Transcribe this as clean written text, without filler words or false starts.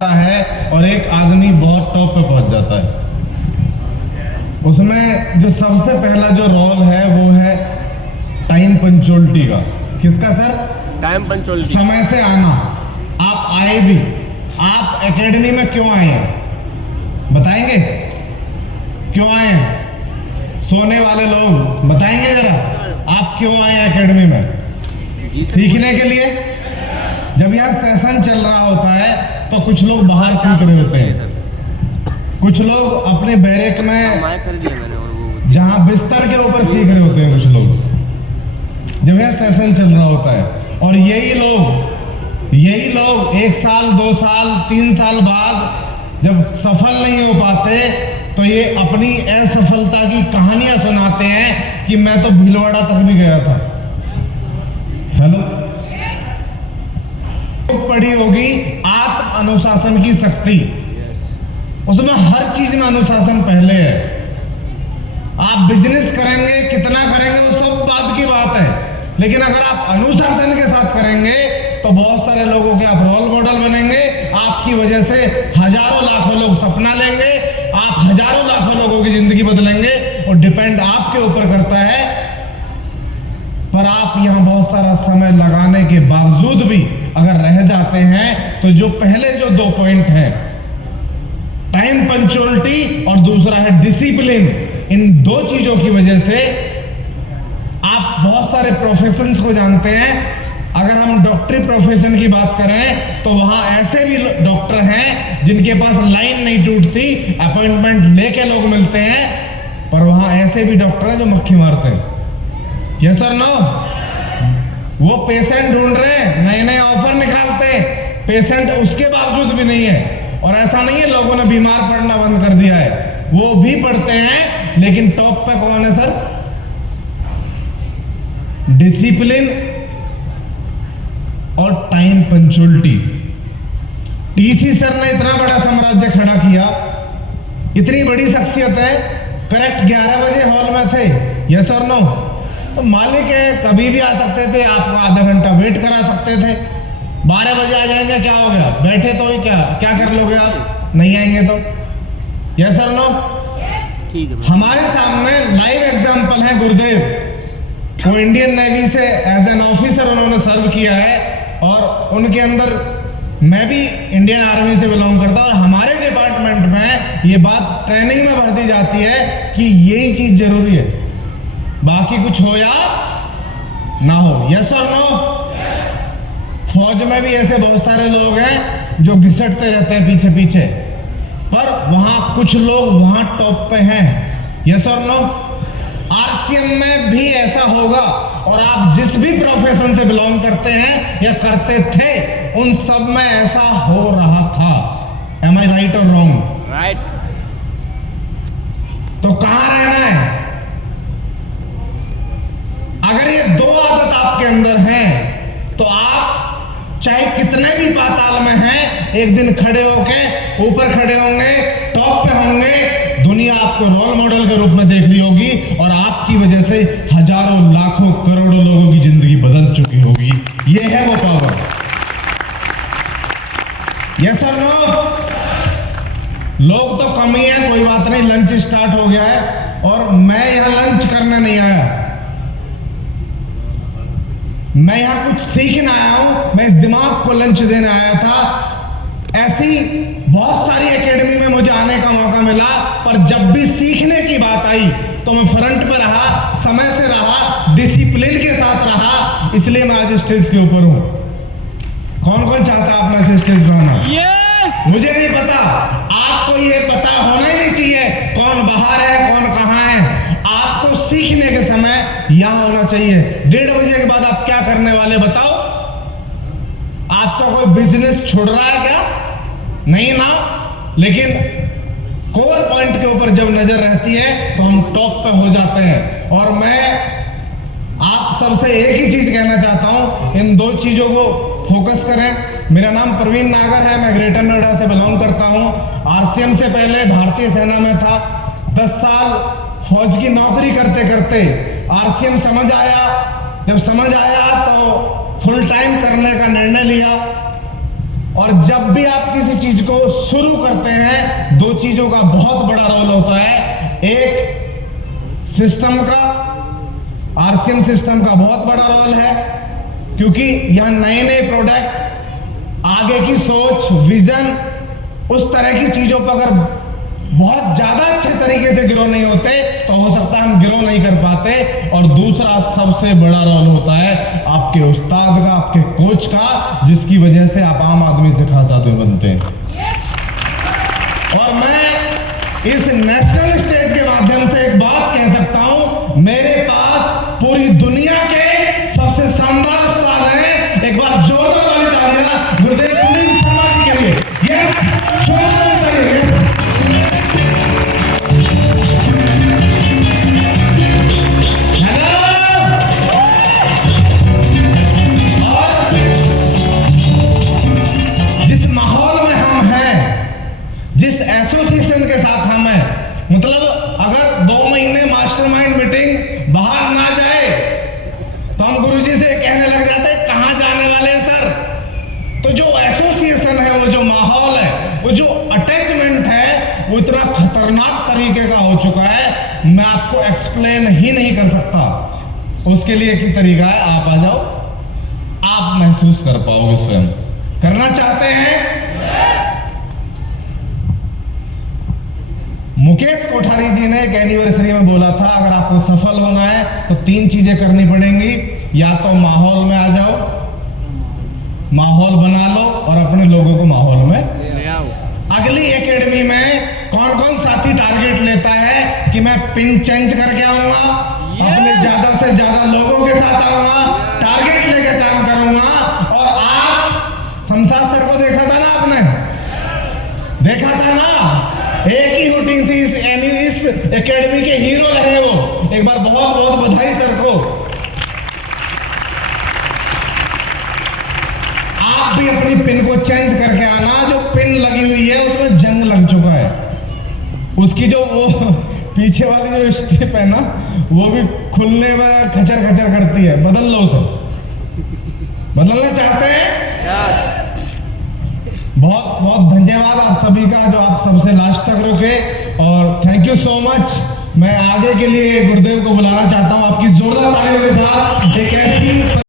है और एक आदमी बहुत टॉप पे पहुंच जाता है। उसमें जो सबसे पहला जो रोल है वो है टाइम पंक्चुअलिटी का। किसका सर? Time punctuality. समय से आना। आप आए भी, आप एकेडमी में क्यों आए हैं बताएंगे? क्यों आए हैं? सोने वाले लोग बताएंगे जरा, आप क्यों आए हैं एकेडमी में? सीखने के लिए। जब यह सेशन चल रहा होता है तो कुछ लोग बाहर सीख रहे होते हैं, कुछ लोग अपने बैरक में जहां बिस्तर के ऊपर सीख रहे होते हैं कुछ लोग, जब यह सेशन चल रहा होता है। और यही लोग 1 साल 2 साल 3 साल बाद जब सफल नहीं हो पाते तो ये अपनी असफलता की कहानियां सुनाते हैं कि मैं तो भीलवाड़ा तक भी गया था। हेलो, पढ़ी होगी आत्म अनुशासन की शक्ति, उसमें हर चीज में अनुशासन पहले है। आप बिजनेस करेंगे, कितना करेंगे वो सब बात की बात है, लेकिन अगर आप अनुशासन के साथ करेंगे तो बहुत सारे लोगों के आप रोल मॉडल बनेंगे। आपकी वजह से हजारों लाखों लोग सपना लेंगे, आप हजारों लाखों लोगों की जिंदगी बदलेंगे और डिपेंड आपके ऊपर करता है। पर आप यहां बहुत सारा समय लगाने के बावजूद भी अगर रह जाते हैं तो जो पहले जो 2 पॉइंट हैं, टाइम पंक्चुअलिटी और दूसरा है डिसिप्लिन, इन 2 चीजों की वजह से आप बहुत सारे प्रोफेशंस को जानते हैं। अगर हम डॉक्टरी प्रोफेशन की बात करें तो वहां ऐसे भी डॉक्टर हैं जिनके पास लाइन नहीं टूटती, अपॉइंटमेंट लेके लोग मिलते हैं, पर वहां ऐसे भी डॉक्टर हैं जो मक्खी मारते हैं। यस और नो? वो पेशेंट ढूंढ रहे हैं, नए नए ऑफर निकालते हैं, पेशेंट उसके बावजूद भी नहीं है। और ऐसा नहीं है लोगों ने बीमार पड़ना बंद कर दिया है, वो भी पड़ते हैं, लेकिन टॉप पे कौन है सर? डिसिप्लिन और टाइम पंक्चुअलिटी। टीसी सर ने इतना बड़ा साम्राज्य खड़ा किया, इतनी बड़ी शख्सियत है, करेक्ट 11 बजे हॉल में थे। यस और नो? तो मालिक है, कभी भी आ सकते थे, आपको आधा घंटा वेट करा सकते थे। 12 बजे आ जाएंगे, क्या हो गया? बैठे तो ही क्या कर लोगे आप? नहीं आएंगे तो? यस और नो? ठीक है। हमारे सामने लाइव एग्जांपल है गुरुदेव, वो इंडियन नेवी से एज एन ऑफिसर उन्होंने सर्व किया है, और उनके अंदर मैं भी इंडियन आर्मी से बिलोंग करता हूं। और हमारे डिपार्टमेंट में ये बात ट्रेनिंग में भर दी जाती है कि यही चीज जरूरी है, बाकी कुछ हो या ना हो। यस और नो? फौज में भी ऐसे बहुत सारे लोग हैं जो घिसटते रहते हैं पीछे पीछे, पर वहां कुछ लोग वहां टॉप पे हैं। यस और नो? आरसीएम में भी ऐसा होगा, और आप जिस भी प्रोफेशन से बिलोंग करते हैं या करते थे, उन सब में ऐसा हो रहा था। एम आई राइट और रॉन्ग? राइट। तो कहां रहना है? अगर ये 2 आदत आपके अंदर हैं तो आप चाहे कितने भी पाताल में हैं, एक दिन खड़े होके ऊपर खड़े होंगे, टॉप पे होंगे, दुनिया आपको रोल मॉडल के रूप में देख रही होगी, और आपकी वजह से हजारों लाखों करोड़ों लोगों की जिंदगी बदल चुकी होगी। ये है वो पावर। यस और नो? लोग तो कम ही है, कोई बात नहीं, लंच स्टार्ट हो गया है, और मैं यहां लंच करने नहीं आया, मैं यहां कुछ सीखने आया हूं, मैं इस दिमाग को लंच देने आया था। ऐसी बहुत सारी एकेडमी में मुझे आने का मौका मिला, पर जब भी सीखने की बात आई तो मैं फ्रंट पे रहा, समय से रहा, डिसिप्लिन के साथ रहा, इसलिए मैं आज स्टेज के ऊपर हूं। कौन कौन चाहता है अपना से स्टेज पे आना? यस। मुझे नहीं पता, आपको ये पता होना ही नहीं चाहिए कौन बाहर है कौन कहां है। आपको सीखने के समय यहां होना चाहिए। 1:30 बजे के बाद आप क्या करने वाले बताओ? आपका कोई बिजनेस छोड़ रहा है क्या? नहीं ना? लेकिन कोर पॉइंट के ऊपर जब नजर रहती है तो हम टॉप पे हो जाते हैं। और मैं आप सबसे एक ही चीज कहना चाहता हूं, इन 2 चीजों को फोकस करें। मेरा नाम प्रवीण नागर है, मैं ग्रेटर नोएडा से बिलोंग करता हूं। आरसीएम से पहले भारतीय सेना में था, 10 साल फौज की नौकरी करते करते आरसीएम समझ आया। जब समझ आया तो फुल टाइम करने का निर्णय लिया, और जब भी आप किसी चीज को शुरू करते हैं, दो चीजों का बहुत बड़ा रोल होता है। एक सिस्टम का, आरसीएम सिस्टम का बहुत बड़ा रोल है, क्योंकि यह नए नए प्रोडक्ट, आगे की सोच, विजन, उस तरह की चीजों पर अगर बहुत ज्यादा अच्छे तरीके से ग्रो नहीं होते तो हो सकता है हम ग्रो नहीं कर पाते। और दूसरा सबसे बड़ा रोल होता है आपके उस्ताद का, आपके कोच का, जिसकी वजह से आप आम आदमी से खास आदमी बनते हैं। और मैं इस नेशनल स्टेज के माध्यम से एक बात कह सकता हूं, मेरे पास पूरी दुनिया के सबसे शानदार उस्ताद हैं। एक बार जोरदार वाली तालियां गुरुदेव सुनील शर्मा जी के लिए। यस, जोरदार तालियां। जिस एसोसिएशन के साथ हम हैं, मतलब अगर 2 महीने मास्टरमाइंड मीटिंग बाहर ना जाए तो हम गुरुजी से कहने लग जाते हैं कहां जाने वाले हैं सर। तो जो एसोसिएशन है, वो जो माहौल है, वो जो अटैचमेंट है, वो इतना खतरनाक तरीके का हो चुका है, मैं आपको एक्सप्लेन ही नहीं कर सकता। उसके लिए एक ही तरीका है, आप आ जाओ, आप महसूस कर पाओगे स्वयं। करना चाहते हैं? मुकेश कोठारी जी ने एक एनिवर्सरी में बोला था, अगर आपको सफल होना है तो 3 चीजें करनी पड़ेंगी। या तो माहौल में आ जाओ, माहौल बना लो और अपने लोगों को माहौल में ले आओ। अगली एकेडमी में कौन कौन साथी टारगेट लेता है कि मैं पिन चेंज करके आऊंगा, अपने ज्यादा से ज्यादा लोगों के साथ आऊंगा, टारगेट लेके काम करूंगा। और आप शमशाद सर को देखा था ना, आपने देखा था ना, एक ही रूटीन थी। इस एकेडमी के हीरो रहे वो। एक बार बहुत बहुत बधाई सर को। आप भी अपनी पिन को चेंज करके आना। जो पिन लगी हुई है उसमें जंग लग चुका है, उसकी जो वो पीछे वाली जो स्ट्रिप है ना, वो भी खुलने में खचर खचर करती है। बदल लो उसे। बदलना चाहते हैं? बहुत बहुत धन्यवाद आप सभी का जो आप सबसे लास्ट तक रुके, और थैंक यू सो मच। मैं आगे के लिए गुरुदेव को बुलाना चाहता हूं आपकी जोरदार तालियों के साथ। एक ऐसी